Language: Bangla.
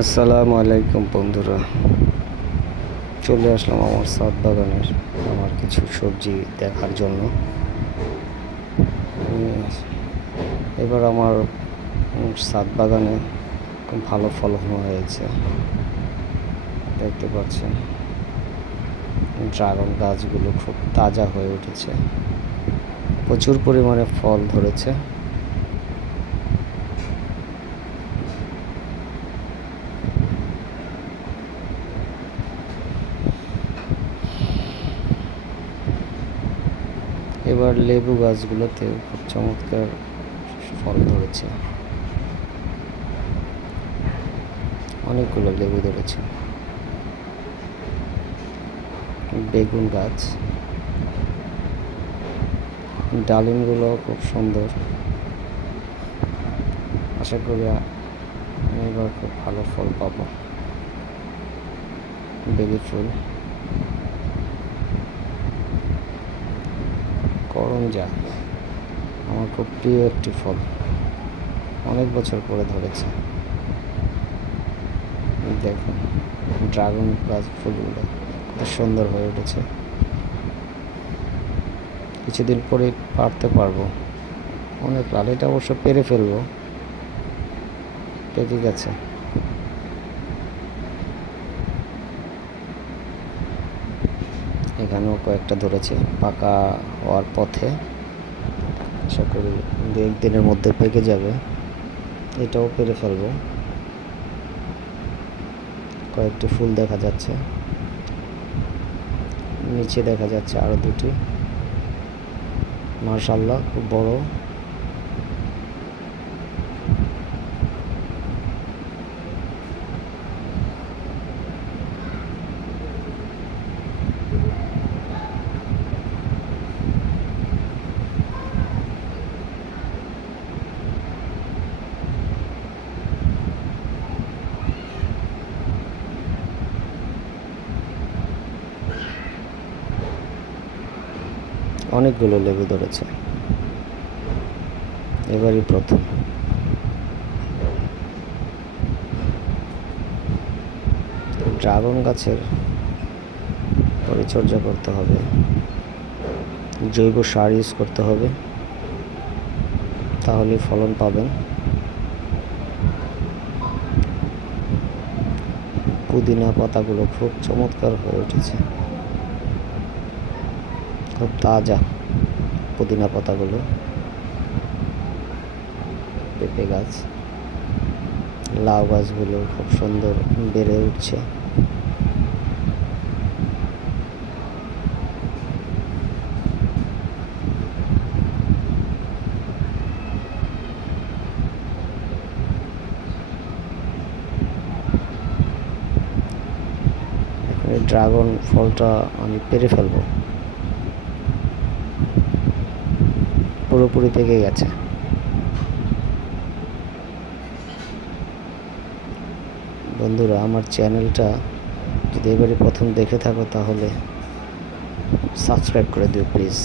আসসালামু আলাইকুম বন্ধুরা। চলে আসলাম আমার সাত বাগানের আমার কিছু সবজি দেখার জন্য। এবার আমার সাত বাগানে খুব ভালো ফলন হয়েছে। দেখতে পাচ্ছেন, ড্রাগন গাছগুলো খুব তাজা হয়ে উঠেছে। প্রচুর পরিমাণে ফল ধরেছে। এবার লেবু গাছগুলোতে খুব চমৎকার ফল ধরেছে। অনেকগুলো লেবু ধরেছে। বেগুন গাছ। ডালিমগুলো খুব সুন্দর। আশা করি আমি এবার খুব ভালো ফল পাবো। বেলি ফুল। করঞ্জা আমার খুব প্রিয় একটি ফল। অনেক বছর পরে ধরেছে। দেখুন, ড্রাগন গাছ ফুলগুলো, কত সুন্দর হয়ে উঠেছে। কিছুদিন পরে পারতে পারব। অনেক লাল, এটা অবশ্য পেরে ফেলব। পেকে গেছে। এখানেও কয়েকটা ধরেছে, পাকা হওয়ার পথে। আশা করি দু একদিনের মধ্যে পেকে যাবে। এটাও পেরে ফেলব। কয়েকটি ফুল দেখা যাচ্ছে। নিচে দেখা যাচ্ছে আরও দুটি। মার্শাল্লাহ খুব বড়। অনেকগুলো লেবু ধরেছে। এবারই প্রথম। ড্রাগন গাছের পরিচর্যা করতে হবে। জৈব সার ইউজ করতে হবে। তাহলে ফলন পাবেন। পুদিনা পাতাগুলো খুব চমৎকার হয়ে উঠেছে। খুব তাজা পুদিনা পাতাগুলো, পেঁপে গাছ, লাউ গাছগুলো খুব সুন্দর বেড়ে উঠছে। ড্রাগন ফলটা আমি পেরে ফেলব। পুরোপুরি থেকে গেছে। বন্ধুরা, আমার চ্যানেলটা যদি এবারে প্রথম দেখে থাকো তাহলে সাবস্ক্রাইব করে দিও, প্লিজ।